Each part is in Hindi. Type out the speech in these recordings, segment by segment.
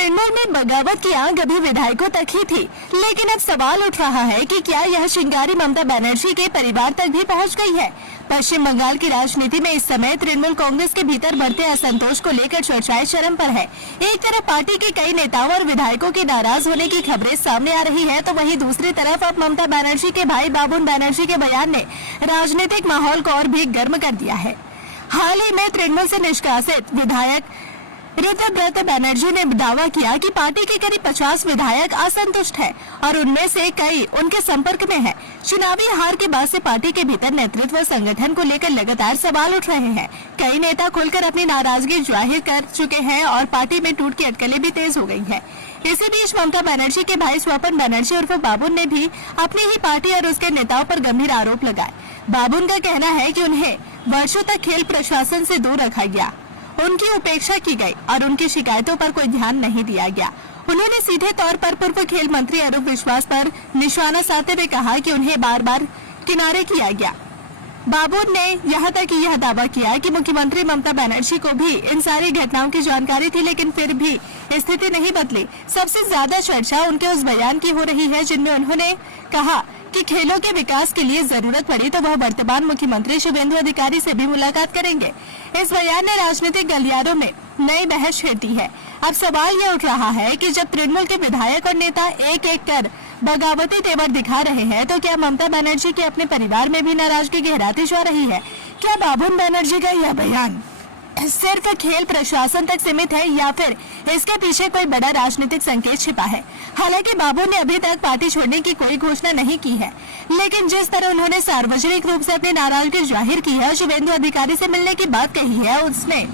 तृणमूल में बगावत की आग अभी विधायकों तक ही थी, लेकिन अब सवाल उठ रहा है कि क्या यह चिंगारी ममता बनर्जी के परिवार तक भी पहुंच गई है। पश्चिम बंगाल की राजनीति में इस समय तृणमूल कांग्रेस के भीतर बढ़ते असंतोष को लेकर चर्चाएं चरम पर है। एक तरफ पार्टी के कई नेताओं और विधायकों की नाराज होने की खबरें सामने आ रही है, तो वहीं दूसरी तरफ अब ममता बनर्जी के भाई बाबुन बनर्जी के बयान ने राजनीतिक माहौल को और भी गर्म कर दिया है। हाल ही में तृणमूल से निष्कासित विधायक ऋतव्रत बनर्जी ने दावा किया कि पार्टी के करीब 50 विधायक असंतुष्ट हैं और उनमें से कई उनके संपर्क में हैं। चुनावी हार के बाद से पार्टी के भीतर नेतृत्व व संगठन को लेकर लगातार सवाल उठ रहे हैं। कई नेता खुलकर अपनी नाराजगी जाहिर कर चुके हैं और पार्टी में टूट की अटकलें भी तेज हो गई है। इसी बीच ममता बनर्जी के भाई स्वपन बनर्जी उर्फ बाबुन ने भी अपनी ही पार्टी और उसके नेताओं पर गंभीर आरोप लगाए। बाबुन का कहना है कि उन्हें वर्षों तक खेल प्रशासन से दूर रखा गया, उनकी उपेक्षा की गई और उनकी शिकायतों पर कोई ध्यान नहीं दिया गया। उन्होंने सीधे तौर पर पूर्व खेल मंत्री अरूप विश्वास पर निशाना साधते हुए कहा कि उन्हें बार बार किनारे किया गया। बाबुन ने यहाँ तक यह दावा किया कि मुख्यमंत्री ममता बनर्जी को भी इन सारी घटनाओं की जानकारी थी, लेकिन फिर भी स्थिति नहीं बदली। सबसे ज्यादा चर्चा उनके उस बयान की हो रही है जिनमें उन्होंने कहा कि खेलों के विकास के लिए जरूरत पड़ी तो वह वर्तमान मुख्यमंत्री शुभेंदु अधिकारी से भी मुलाकात करेंगे। इस बयान ने राजनीतिक गलियारों में नई बहस छेड़ दी है। अब सवाल यह उठ रहा है कि जब तृणमूल के विधायक और नेता एक एक कर बगावती तेवर दिखा रहे हैं, तो क्या ममता बनर्जी के अपने परिवार में भी नाराजगी गहराती जा रही है? क्या बाबुन बनर्जी का यह बयान सिर्फ खेल प्रशासन तक सीमित है या फिर इसके पीछे कोई बड़ा राजनीतिक संकेत छिपा है? हालांकि बाबू ने अभी तक पार्टी छोड़ने की कोई घोषणा नहीं की है, लेकिन जिस तरह उन्होंने सार्वजनिक रूप से अपनी नाराजगी जाहिर की है, शुभेंदु अधिकारी से मिलने की बात कही है, उसने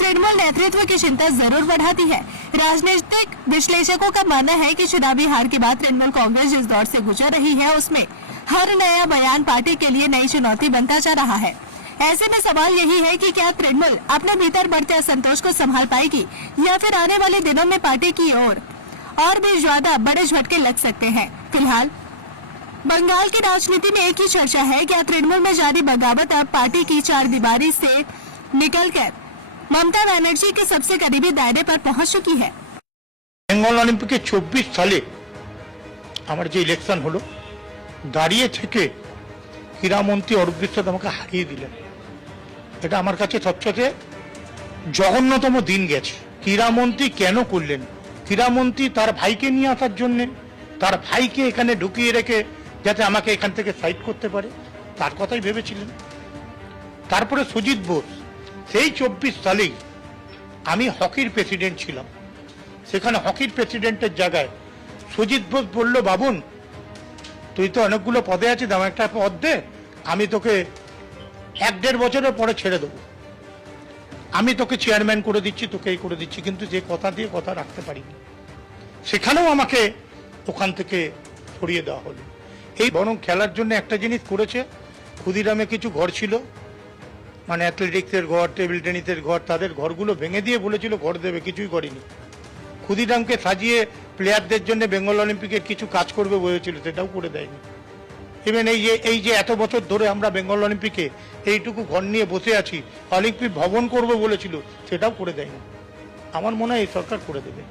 तृणमूल नेतृत्व की चिंता जरूर बढ़ाती है। राजनीतिक विश्लेषकों का मानना है कि चुनावी हार के बाद तृणमूल कांग्रेस जिस दौर से गुजर रही है, उसमें हर नया बयान पार्टी के लिए नई चुनौती बनता जा रहा है। ऐसे में सवाल यही है कि क्या तृणमूल अपने भीतर बढ़ते असंतोष को संभाल पाएगी या फिर आने वाले दिनों में पार्टी की ओर और भी ज्यादा बड़े झटके लग सकते हैं। फिलहाल बंगाल की राजनीति में एक ही चर्चा है, क्या तृणमूल में जारी बगावत अब पार्टी की चार दीवारी से निकलकर ममता बनर्जी के सबसे करीबी दायरे पर पहुंच चुकी है। बेंगल ओलंपिके 24 साले আমার যে ইলেকশন হলো, দাঁড়িয়ে থেকে ক্রীড়ামন্ত্রী অরূপ বিশ্বাস আমাকে হারিয়ে দিলেন। এটা আমার কাছে সবচেয়ে জঘন্যতম দিন গেছে। ক্রীড়ামন্ত্রী কেন করলেন? ক্রীড়ামন্ত্রী তার ভাইকে নিয়ে আসার জন্য, তার ভাইকে এখানে ঢুকিয়ে রেখে যাতে আমাকে এখান থেকে সাইড করতে পারে, তার কথাই ভেবেছিলেন। তারপরে সুজিত বোস, সেই 24 সালেই আমি হকির প্রেসিডেন্ট ছিলাম। সেখানে হকির প্রেসিডেন্টের জায়গায় সুজিত বোস বলল, বাবুন তুই তো অনেকগুলো পদে আছিস, আমার একটা পদ দে, আমি তোকে 1-1.5 বছরের পরে ছেড়ে দেবো, আমি তোকে চেয়ারম্যান করে দিচ্ছি, তোকে এই করে দিচ্ছি। কিন্তু যে কথা দিয়ে কথা রাখতে পারিনি, সেখানেও আমাকে ওখান থেকে সরিয়ে দেওয়া হলো। এই বরং খেলার জন্য একটা জিনিস করেছে, ক্ষুদিরামে কিছু ঘর ছিল, মানে অ্যাথলেটিক্সের ঘর, টেবিল টেনিসের ঘর, তাদের ঘরগুলো ভেঙে দিয়ে বলেছিল ঘর দেবে, কিছুই করেনি। ক্ষুদিরামকে সাজিয়ে প্লেয়ারদের জন্য বেঙ্গল অলিম্পিকের কিছু কাজ করবে বলেছিল, সেটাও করে দেয়নি। ইভেন এই যে এত বছর ধরে আমরা বেঙ্গল অলিম্পিকে এইটুকু ঘর নিয়ে বসে আছি, অলিম্পিক ভবন করবে বলেছিল, সেটাও করে দেয়নি। আমার মনে হয় এই সরকার করে দেবে।